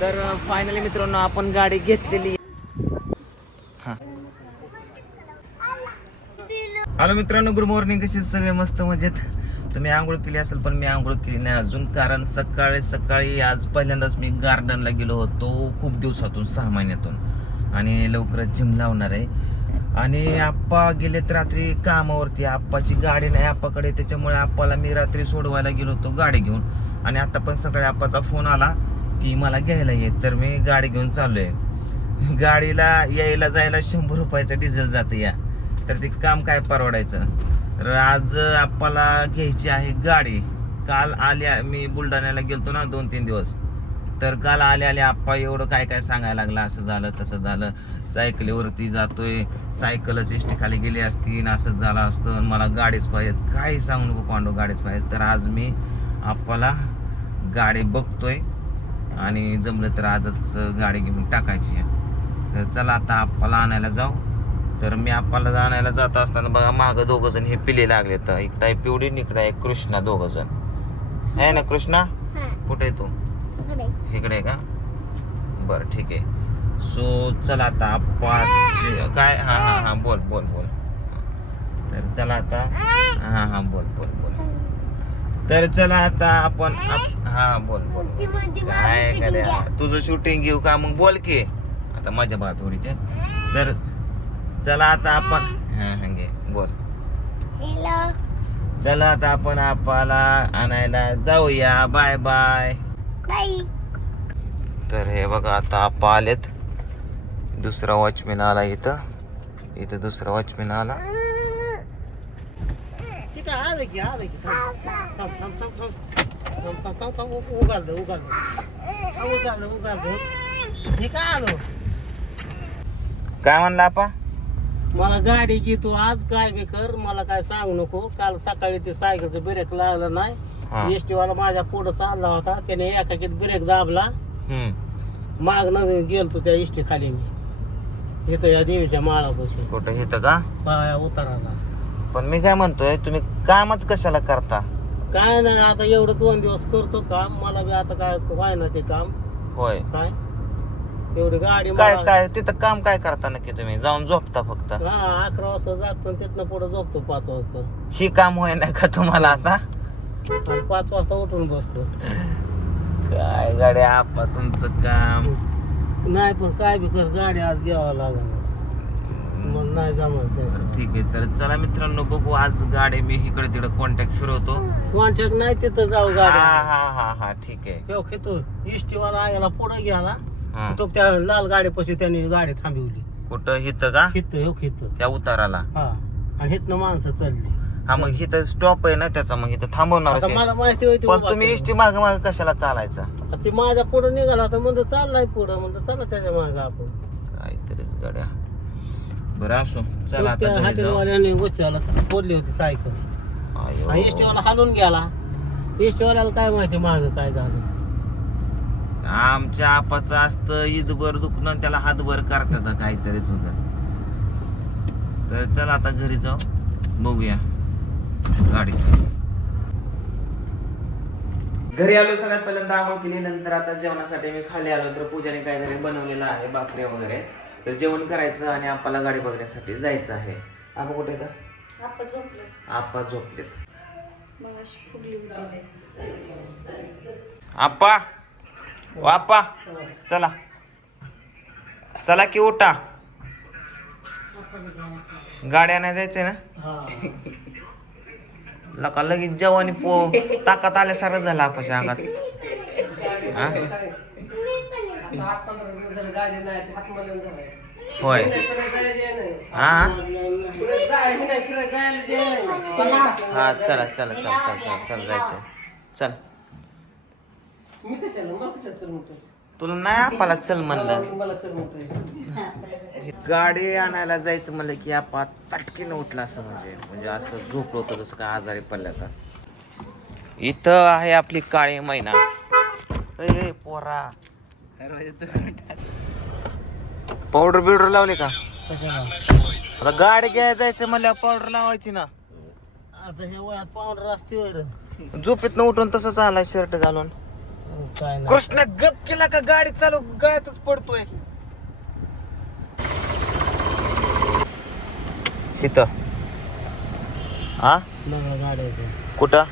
तर फायनली मित्रांनो आपण गाडी घेतलेली. हॅलो मित्रांनो गुड मॉर्निंग कशी सगळे? मस्त मजेत. तुम्ही आंघोळ केली असेल पण मी आंघोळ केली नाही अजून कारण सकाळी सकाळी आज पहिल्यांदाच मी गार्डनला गेलो होतो खूप दिवसातून सहा महिन्यातून. आणि लवकरच जिम लावणार आहे. आणि आप्पा गेलेत रात्री कामावरती. आप्पाची गाडी नाही आप्पाकडे त्याच्यामुळे आप्पाला मी रात्री सोडवायला गेलो होतो गाडी घेऊन. आणि आता पण सकाळी आप्पाचा फोन आला. की मला घ्यायला ये तर मी गाडी घेऊन चाललोय. गाडीला यायला जायला शंभर रुपयाचं डिझेल जातं या. तर ते काम काय परवडायचं? तर आज आप्पाला घ्यायची आहे गाडी. काल आल्या मी बुलढाण्याला गेलतो ना दोन तीन दिवस. तर काल आले आले आप्पा एवढं काय काय सांगायला लागलं? असं झालं तसं झालं. सायकलीवरती जातोय. सायकलच एसटी खाली गेली असती असंच झालं असतं. आणि मला गाडीच पाहिजे काही सांगू नको पांडू गाडीच पाहिजे तर आज मी आप्पाला गाडी बघतोय. आणि जमलं तर आजच गाडी घेऊन टाकायची आहे. तर चला आता आप्पाला आणायला जाऊ. तर मी आप्पाला आणायला जात असताना बघा मागं दोघं जण हे पिले लागले तर इकडं आहे पिवडी इकडं आहे कृष्णा दोघं जण. आहे ना कृष्णा? कुठे तू? इकडे. आहे का? बरं ठीक आहे. सो चला आता आप्पा काय? हां हां हां बोल बोल बोल. तर चला आता. हां हां बोल बोल बोल. तर चला आता आपण आप- हा बोल बोल. काय गड्या तुझं शूटिंग घेऊ का? मग बोल की. आता माझ्या बातोडीचे तर चला आता आपण हा हा घे बोल. चला आता आपण आपाला आणायला जाऊया. Bye bye. तर हे बघा आता आपा आलेत. दुसरा वॉचमॅन आला इथं. इथं दुसरा वॉचमॅन आला. तिथं आलं की आलं की. थांब थांब थांब थांब. उगारलं उगारलं उगारलं हे काय आलो काय म्हणला आपा? मला गाडी घे तू आज काय बी कर मला काय सांगू नको. काल सकाळी ते सायकलचं ब्रेक लावलं हा. नाही एसटी वाला माझ्या पुढं चालला होता त्याने एकाकीत ब्रेक दाबला. मागणं गेलतो त्या एसटी खाली मी. इथं या देवीच्या माळापासून. कुठं? इथं का? उताराला. पण मी काय म्हणतोय तुम्ही कामच कशाला करता? काय नाही आता एवढं दोन दिवस करतो काम मला बी आता काय व्हाय ना ते काम. होय. काय? तेवढी गाडी काय मला- काय तिथं काम काय करता नक्की तुम्ही? जाऊन झोपता फक्त. हा अकरा वाजता जागतो आणि तिथनं पुढे झोपतो पाच वाजता. ही काम होय नाही का तुम्हाला आता? आणि पाच वाजता उठून बसतो. काय गाड्या आपा तुमचं काम. नाही पण काय बी कर गाडी आज घ्यावं लागेल. मग नाही जमत त्याचं. ठीक आहे तर चला मित्रांनो बघू आज गाडी मी इकडे तिकडे कॉन्टॅक्ट फिरवतो. कोणच्याच नाही तिथं जाऊ हा गाडी. हा हा हा ठीक आहे. तेव्हा खेतो इष्टीवाला आयला पुढे घ्याला. हा. तो त्या लाल गाडीपाशी त्यांनी गाडी थांबवली. कुठं? हिथं का? खित हो खित त्या उताराला. हा. आणि हिथनं माणसं चालली. हा मग इथं स्टॉप आहे ना त्याचा मग इथं थांबवणार आता मला माहिती होती पण बाबा तुम्ही ते. इष्टी माग माग कशाला चालायचं? ते माझ्या पुढे निघाला तर म्हणतो चाललाय पुढं म्हणतो चला त्याच्यामागे आपण. काहीतरीच गाड्या. बरं असो. चला आता घरी जाऊ. हॉटेलवाल्याने उचलला बोलली होती सायकल. आयो. आणि इष्टीवाला हालून गेला. इष्टीवाल्याला काय माहिती माग काय झालं. आमच्या आपाचं असतं ईदभर दुखणं आणि त्याला हातभर करतात काहीतरीच होत तर चल आता घरी जाऊ. बघूया. गाडीचं. घरी आलो सगळ्यात पहिल्यांदा आंघोळ केली. नंतर आता जेवणासाठी मी खाली आलो. तर पूजाने काहीतरी बनवलेलं आहे भाकरी वगैरे. तर जेवण करायचं आणि आपल्याला गाडी बघण्यासाठी जायचं आहे. आपण कुठे येतं आपा झोपलेत. मग अशी फुगली होती आप्पा ओ आप्पा चला. चला की उठा. गाड्या नाही जायचंय ना? लका लगेच जेवणी पो ताकात आल्यासारखं झालं आपाच्या अंगात. हा? होय. हा? हा चला. चला. चल चल चल चल जायचं. चल. मी कशाला? मला कशाला चल म्हणतो तुला नाही आपाला चल म्हणलं. मला चल म्हणतोय. गाडी आणायला जायचं म्हणलं की आपा तटकीनं उठला असं म्हणजे म्हणजे असं झोपलो होतं जसं काय आजारी पडल्या तर इथं आहे आपली काळी मैना. ए पोरा. पावडर बिवडर लावले का? आता गाडी घ्यायला जायचं म्हणल्यावर पावडर लावायची ना. आता हे वयात पावडर असते वर झोपेतनं उठून तसंच आला शर्ट घालून. कृष्ण गप केला का गाडी चालू गळ्यातच पडतोय. तिथं हा आहेत. कुठं?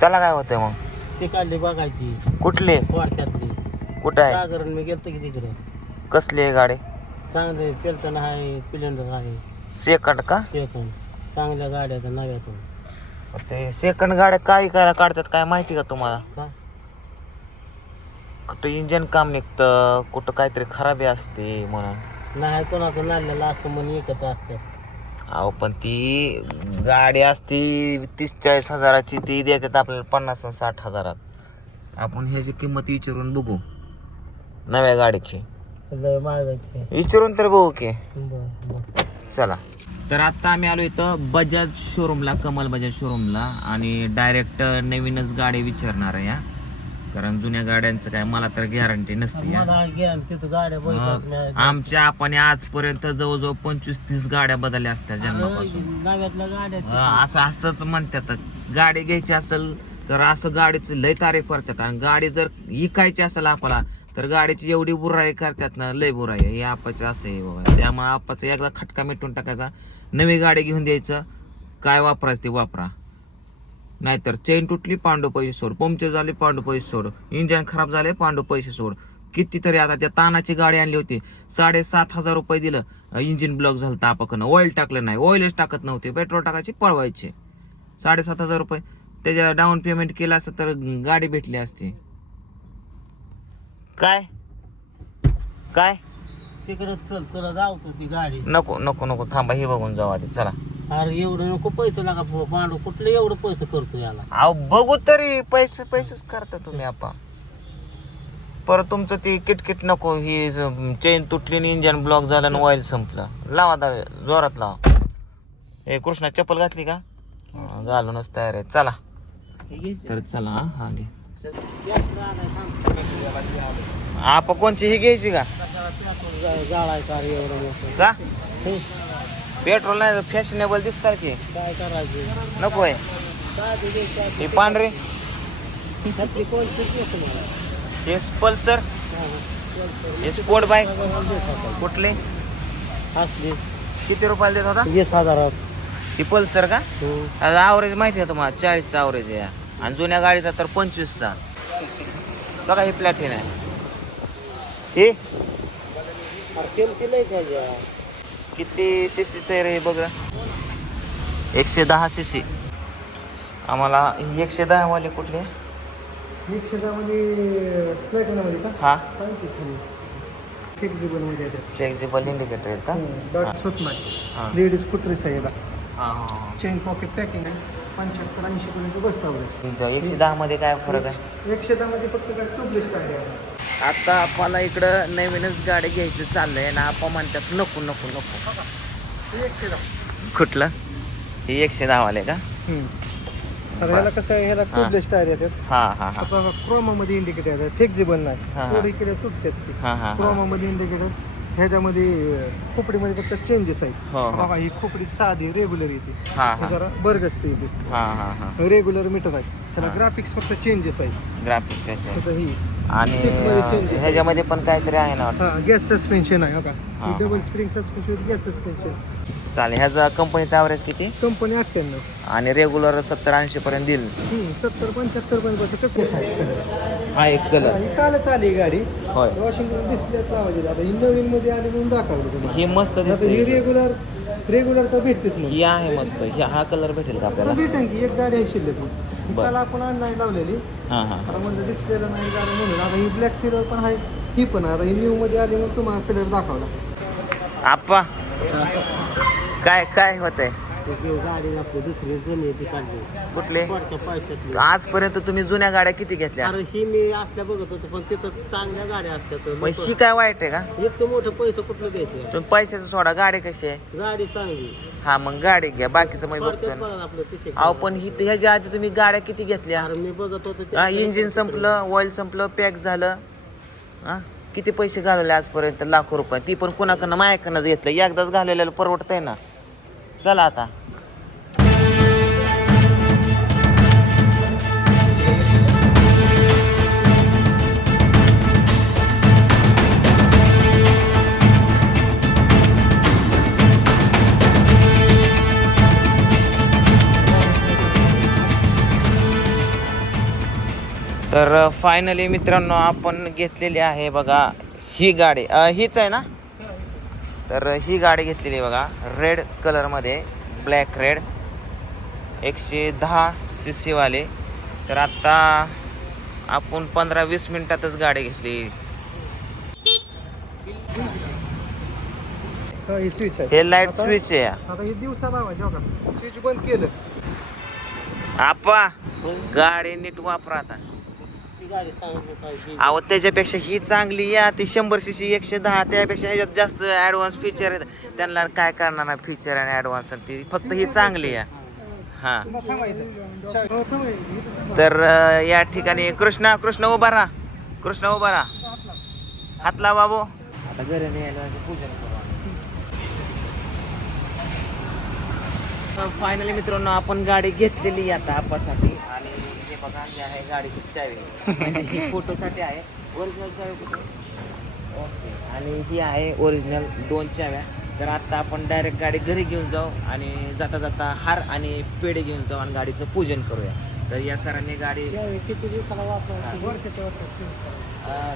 त्याला काय होतंय मग? ती काढली बघायची. कुठले? वाडक्यातली कुठं आहे? सागरण मी गेलतो की तिकडे. कसली आहे गाडी? चांगले पेल्टन आहे सिलेंडर आहे. सेकंड का? सेकंड. चांगल्या गाड्या आहेत नव्यातून. ते सेकंड गाड्या काय काय काढतात काय माहिती का तुम्हाला? का? कुठं इंजन काम निघतं कुठं काहीतरी खराबी असते म्हणून. नाही कोणाचं नाल्याला असतं म्हणून एकत्र असतात. अहो पण ती गाडी असती तीस चाळीस हजाराची ती देतात आपल्याला पन्नास आणि साठ हजारात. आपण ह्याची किंमत विचारून बघू. नव्या गाडीची. लय विचारून तर बघू की. बर बर. चला. तर आता आम्ही आलो इथं बजाज शोरूमला कमल बजाज शोरूमला आणि डायरेक्ट नवीनच गाडी विचारणार आहे या कारण जुन्या गाड्यांचं काय मला तर गॅरंटी नसते या मला घ्या आणि तिथं गाड्या मग. आमच्या आपण आजपर्यंत जवळजवळ पंचवीस तीस गाड्या बदलल्या असत्या जन्मापासून. नव्यातल्या गाड्या आहेत. हा, असं असंच म्हणतात गाडी घ्यायची असेल तर असं गाडीचं लय तारीफ करतात आणि गाडी जर इकायची असेल आपल्याला तर गाडीची एवढी बुराई करतात ना लय बुराई आहे. हे आपाचे असं आहे बाबा. त्यामुळे आपाचा एकदा खटका मिटून टाकायचा. नवी गाडी घेऊन द्यायचं. काय वापरायचं ते वापरा. नाहीतर चेन तुटली पांडू पैसे सोड. पंक्चर झाले पांडू पैसे सोड. इंजन खराब झाले पांडू पैसे सोड. कितीतरी आता त्या तानाची गाडी आणली होती. साडेसात हजार रुपये दिलं. इंजिन ब्लॉक झालं तापाकडनं ऑइल टाकलं नाही. ऑइलच टाकत नव्हते. पेट्रोल टाकायची पळवायचे. साडेसात हजार रुपये. त्याच्या डाऊन पेमेंट केलं असतं तर गाडी भेटली असती. काय? काय? तिकडे चल तुला जावतो ती गाडी. नको नको नको थांबा हे बघून जाऊ आधी चला. अरे एवढं नको पैसे लागा पांडू कुठले एवढं पैसे करतो याला? अहो बघू तरी पैसे पैसेच करता तुम्ही आपा परत तुमचं ती किटकिट नको ही चेन तुटली आणि इंजन ब्लॉक झालं आणि ऑइल संपलं. लावा दावे जोरात लावा. हे कृष्णा चप्पल घातली का? हा, घालूनच तयार आहे चला. हे घे. तर चला हा, हा घे. आपा कोणची ही घ्यायची का. का हे, पेट्रोल नाही फॅशनेबल काय करायचं नको आहे ही पांढरे. हे पल्सर हा, हा. हे स्पोर्ट बाईक हजार. कुठले किती रुपयाला देत होता वीस हजारात ही पल्सर का. आता आवरेज माहिती आहे तुम्हाला चाळीसचा आवरेज आहे आणि जुन्या गाडीचा तर पंचवीसचा बघा ही प्लॅटिन आहे. हे. किती सी सीचं आहे रे हे बघा एकशे दहा सी सी आम्हाला ही एकशे दहा वाले कुठले? एकशे दहामध्ये प्लॅटिनामध्ये का? हा. फ्लेक्झिबलमध्ये येतात फ्लेक्झिबल इंडिकेटर डॉट स्वप्न हा. लेडीज कुठरी साईडला हा, हा, चेन पॉकेट पॅकिंग आहे. पंच्याहत्तर ऐंशी पर्यंत बसता हा. इथं एकशे दहा मध्ये काय फरक आहे? एकशे दहामध्ये फक्त काय ट्यूबलेस टायर आहे. आता आपल्याला इकडं नवीनच गाडी घ्यायची चाललंय ना आपण म्हणतात नको नको नको. हे एकशे दहा. कुठलं? ही एकशे दहा वाले का ह्याला कसं आहे? ह्याला ट्यूबलेस टायर येतात. हा हा हा. आता क्रोमामध्ये इंडिकेटर येतात. फ्लेक्झिबल नाही. इकडे तुटतात हा हा हा. क्रोमामध्ये इंडिकेटर ह्याच्यामध्ये खोपडीमध्ये फक्त चेंजेस आहेत. हो हो. बघा ही खोपडी साधी रेग्युलर येते. हा हे. हा जरा बर्गस्त येते. हा हा हा. रेग्युलर मीटर आहे. त्याला. ग्राफिक्स फक्त चेंजेस आहेत. ग्राफिक्स आता ही. आणि अं. ह्याच्यामध्ये पण काहीतरी आहे ना वाटतं. गॅस सस्पेन्शन आहे हा, बघा हा. Double spring suspension gas suspension चालेल ह्याचा कंपनीचा ॲव्हरेज किती? कंपनी अठ्ठ्याण्णव. आणि रेग्युलर सत्तर ऐंशी पर्यंत देईल. सत्तर पंच्याहत्तर पर्यंत बसतं. कसं आहे? हा एक कलर ही कालच आली ही गाडी. होय. वॉशिंग डिस्प्ले लावायची आता ही नवीन मध्ये आली म्हणून दाखवलं तुम्हाला. ही मस्त आता ही दिसते. रेग्युलर रेग्युलर तर भेटतेच मग ही आहे मस्त. ही हा कलर भेटेल का आपल्याला? भेटेन की. एक गाडी आहे शिल्लक. मग काल आपण नाही लावलेली. हा आता डिस्प्लेला नाही झालं म्हणून. आता ही ब्लॅक सिल्वर पण आहे ही पण. आता ही न्यू मध्ये आली म्हणून तुम्हाला कलर दाखवला. आप्पा काय काय आहे गाडी दुसरी जुनी ती काढली कुठले? पैशातली. आजपर्यंत तुम्ही जुन्या गाड्या किती घेतल्या? अरे ही मी असल्या बघत होतो पण तिथं चांगल्या गाड्या असतात मग ही काय वाईट आहे का? इतकं मोठं पैसे कुठलं द्यायचे तुम्ही पैशाचं सोडा गाडी कशी आहे? गाडी चांगली. हा मग गाडी घ्या बाकीचं मी बघतोय पडत्यात ना बघा आपलं तिशे अहो पण ही ह्याच्या आधी तुम्ही गाड्या किती घेतल्या? अरे मी बघत होतो ते- हा इंजिन संपलं ऑइल संपलं पॅक झालं. हा किती पैसे घालवले आजपर्यंत? लाखो रुपये. ती पण कुणाकडनं मायाकडनं घेतलं. एकदाच घालवलेलं परवडतंय ना? चला आता. तर फायनली मित्रांनो आपण घेतलेली आहे बघा ही गाडी. हीच आहे ना? तर ही गाडी घेतलेली आहे बघा रेड कलरमध्ये ब्लॅक रेड एकशे दहा सी सीवाले तर आत्ता आपण पंधरा वीस मिनिटातच गाडी घेतली. ही स्विच हे लाइट स्विच आहे. आता हे स्विच बंद केलं. आपा गाडी नीट वापरा आता. अहो त्याच्यापेक्षा ही चांगली या ती शंभर सी सी एकशे दहा त्यापेक्षा ह्याच्यात जास्त ॲडव्हान्स फीचर आहेत. त्यांना काय करणार ना फीचर आणि ॲडव्हान्स ती. फक्त ही चांगली आहे हां. तर या ठिकाणी कृष्णा कृष्ण उभा राहा. कृष्ण उभा राहा. हातला बाबू आता घरी यायला पूजन करू फायनली मित्रांनो आपण गाडी घेतलेली आता आपासाठी. बघा ही आहे गाडीची चावी म्हणजे ही फोटोसाठी आहे. ओरिजिनल चावी कुठे? ओके आणि ही आहे ओरिजिनल दोन चाव्या. तर आता आपण डायरेक्ट गाडी घरी घेऊन जाऊ आणि जाता जाता हार आणि पेढे घेऊन जाऊ आणि गाडीचं पूजन करूया. तर या सरांनी गाडी किती दिवसाला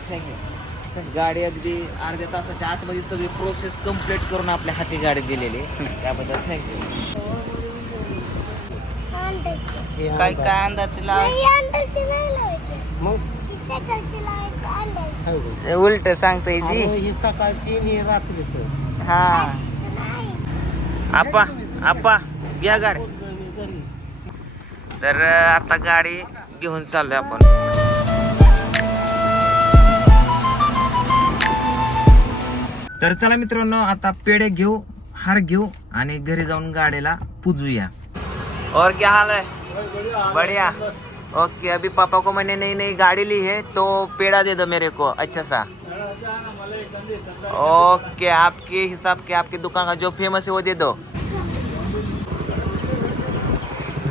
थँक्यू गाडी अगदी अर्ध्या तासाच्या आतमध्ये सगळी प्रोसेस कंप्लीट करून आपल्या हाती गाडी दिलेली त्याबद्दल थँक्यू काय काय अंदाज मग? उलट सांगता आणि ही सकाळची ही रात्रीचं. हा. आपा आपा घ्या गाडी. तर आता गाडी घेऊन चाललोय आपण. तर चला मित्रांनो आता पेढे घेऊ हार घेऊ आणि घरी जाऊन गाडीला पूजूया. और क्या हाल है? बढ़िया ओके अभी पापा को मैंने नई नई गाड़ी ली है तो पेड़ा दे दो मेरे को अच्छा सा। ओके आपके हिसाब के आपकी दुकान का जो फेमस है वो दे दो।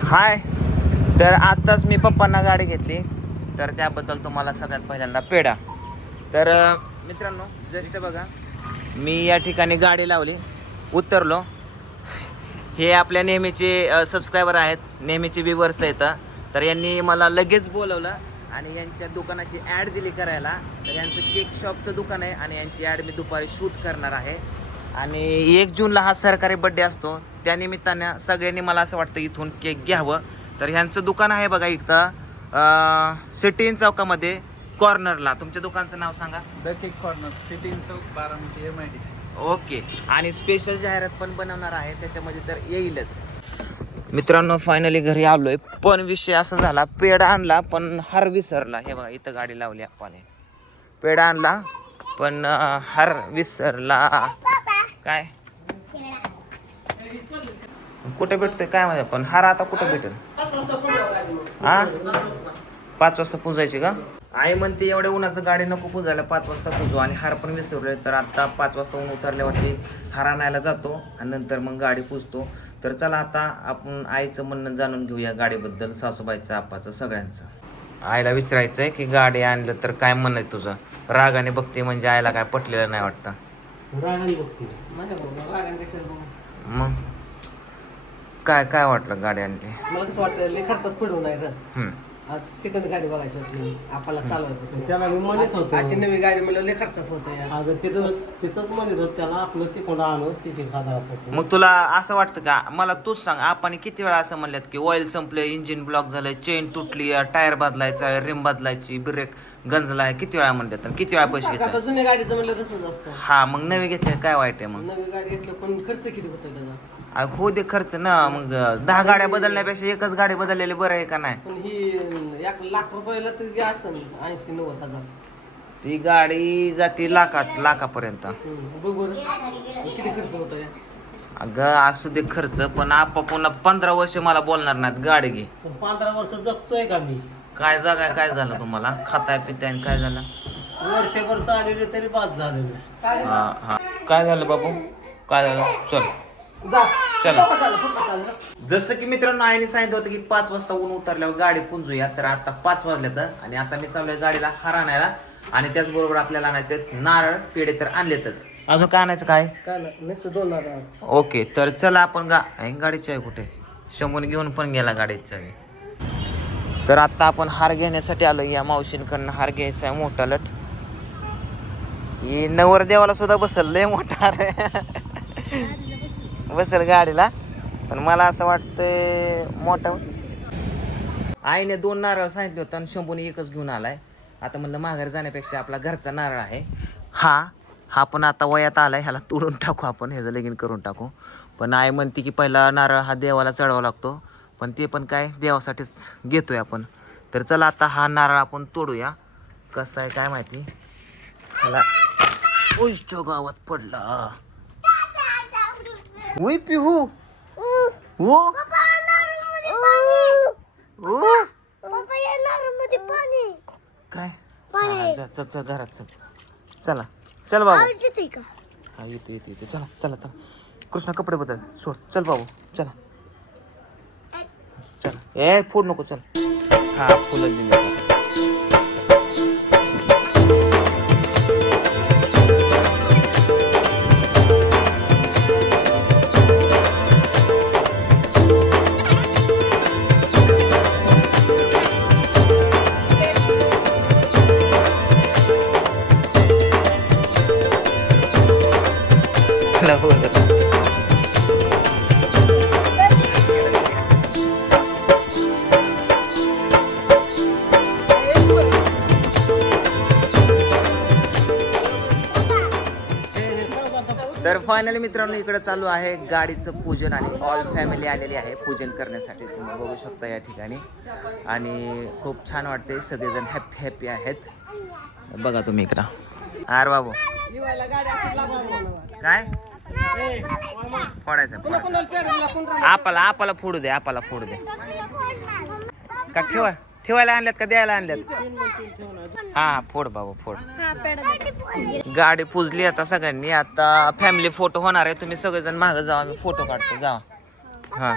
हाय तर आत्ताच मी पप्पांना गाडी घेतली तर त्याबद्दल तुम्हाला सगळ्यात पहिल्यांदा पेढा. तर मित्रांनो जस्ट बघा मी या ठिकाणी गाडी लावली उतरलो. हे आपल्या नेहमीचे सबस्क्रायबर आहेत. नेहमीचे व्ह्युअर्स आहेत. तर यांनी मला लगेच बोलवलं आणि यांच्या दुकानाची ॲड दिली करायला. तर यांचं केक शॉपचं दुकान आहे आणि यांची ॲड मी दुपारी शूट करणार आहे. आणि एक जूनला हा सरकारी बड्डे असतो. त्यानिमित्तानं सगळ्यांनी मला असं वाटतं इथून केक घ्यावं. तर ह्यांचं दुकान आहे बघा इथं. सिटीन चौकामध्ये कॉर्नरला तुमच्या दुकानचं नाव सांगा. द केक कॉर्नर सिटीन चौक Baramati M I D C okay. आणि स्पेशल जाहिरात पण बनवणार आहे त्याच्यामध्ये तर येईलच. मित्रांनो फायनली घरी आलोय. पण विषय असा झाला पेढा आणला पण हार विसरला. हे बघा इथं गाडी लावली आपण पेढा आणला पण हार विसरला. काय? कुठे भेटतोय? काय माहिती पण हार आता कुठं भेटेल? हा? पाच वाजता पुजायची का? आई म्हणते एवढ्या उन्हाचं गाडी नको पुजायला पाच वाजता पुजू आणि हार पण विसरलोय. तर आता पाच वाजता ऊन उतरल्यावरती हार आणायला जातो आणि नंतर मग गाडी पुजतो तर चला आता आपण आईचं म्हणणं जाणून घेऊया गाडीबद्दल सासूबाईचं आपाचं सगळ्यांचं. आईला विचारायचंय की गाडी आणलं तर काय म्हणणं आहे तुझं? रागाने बघते म्हणजे आईला काय पटलेलं नाही वाटतं. मग काय काय वाटलं गाडी आणली? मला कसं वाटतं खर्चात पडू नाही. आज सेकंड गाडी बघायची होती. आपल्याला चालवायची त्याला मी म्हणत होतो. अशी नवी गाडी मला लय खर्चात होतं तिथं तिथंच म्हणत होत त्याला आपलं ते कोणा आणू तिची खादा मग तुला असं वाटतं का? मला तूच सांग आपण किती वेळा असं म्हणल्यात की ऑइल संपले इंजिन ब्लॉक झालंय चेन तुटली टायर बदलायचा रिम बदलायची ब्रेक गंजलाय किती वेळा म्हणल्यात किती वेळा पैसे आता घेतात जुन्या गाडीचं म्हणलं तसंच असतं. हा मग नवी घेतले काय वाईट आहे मग? नवी गाडी घेतलं पण खर्च किती होतो त्याचा? हो दे खर्च ना मग दहा गाड्या बदलण्यापेक्षा एकच गाडी बदललेली बरं आहे का नाही? पण ही एक लाख रुपयाला तर असं ऐंशी नव्वद हजार. ती गाडी जाते लाखात लाखापर्यंत. हम्म, बघ बरं किती खर्च होतो या अगं असू दे खर्च पण आपा पुन्हा पंधरा वर्ष मला बोलणार नाहीत गाडी घे. पण पंधरा वर्ष जगतोय का मी? काय जागा काय झालं तुम्हाला? खाताय पिताय आणि काय झालं? वर्षभर चालवले तरी बाद झाले मी हा हा. काय झालं बाबू? काय झालं? चल. जा. चला. जसं की मित्रांनो आईने सांगितलं होतं की पाच वाजता ऊन उतरल्यावर गाडी पुंजूया. तर आता पाच वाजल्यात आणि आता मी चाललोय गाडीला हार आणायला. आणि त्याचबरोबर आपल्याला आणायचे नारळ पेढे तर आणलेतच. अजून काय आणायचं काय? काय नाही नुसतं दोन हजार ओके तर चला आपण गा ऐ, गाडीची आहे कुठे? शंभून घेऊन पण गेला गाडीची चावी तर आता आपण हार घेण्यासाठी आलो या मावशींकडनं हार घ्यायचा आहे मोठा लट. ही नवर देवाला सुद्धा बसल लय मोठा हार आहे. बसल गाडीला पण मला असं वाटतंय मोठा. आईने दोन नारळ सांगितले होते आणि शंभूने एकच घेऊन आलाय. आता म्हणलं माघारी जाण्यापेक्षा आपला घरचा नारळ आहे. हा हा पण आता वयात आलाय ह्याला तोडून टाकू आपण ह्याचं लगीन करून टाकू. पण आई म्हणते की पहिला नारळ हा देवाला चढवावा लागतो पण ते पण काय देवासाठीच घेतोय आपण. तर चला आता हा नारळ आपण तोडूया. कसं आहे काय माहिती? ह्याला उईच्या गावात पडला. पिहू। हो ओ। काय? हा, जा चल चल घरात चल. चला. चल बाबू. हा येते येते येते चला चला चला. कृष्णा कपडे बदल. सोड. चल बाबू. चला. चला. ए फोड नको चल. हा फुलं दिली तर फायनली मित्रांनो इकडे चालू आहे गाडीचं पूजन आणि ऑल फॅमिली आलेली आहे पूजन करण्यासाठी. तुम्ही बघू शकता या ठिकाणी. आणि खूप छान वाटते सगळेजण हॅपी हॅपी आहेत. बघा तुम्ही इकडं. आर बाबू. काय? फोडायचं. आपाला आपाला फोडू दे आपाला फोडू दे. का ठेवा. ठेवायला आणल्यात का द्यायला आणल्यात? हा फोड बाबा फोड. गाडी पुजली आता सगळ्यांनी. आता फॅमिली फोटो होणार आहे. तुम्ही सगळेजण माग जावा. आम्ही फोटो काढतो. जावा. हा.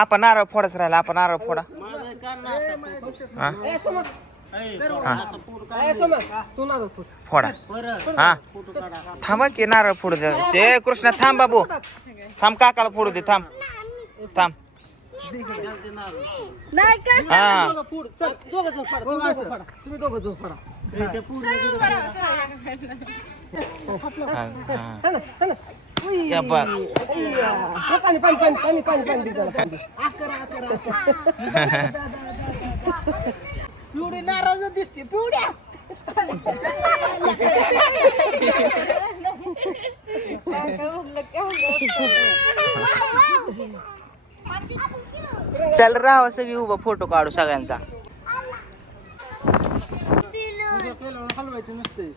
आपण नारळ फोडाच राहिला. आपण नारळ फोडा. हा. ए समज हा. ए समज तू ना फुट फोडा. हा. थांबा की नारळ फोडू दे. ते कृष्णा थांब बाबू. थांब काकाला फोडू दे. थांब. थांब. हा जण फाडा हा, हा. या बघ हे पाणी पाणी पाणी पाणी पाणी पाणी दे त्याला चल राहा सगळी उभा फोटो काढू सगळ्यांचा. केलं नसते.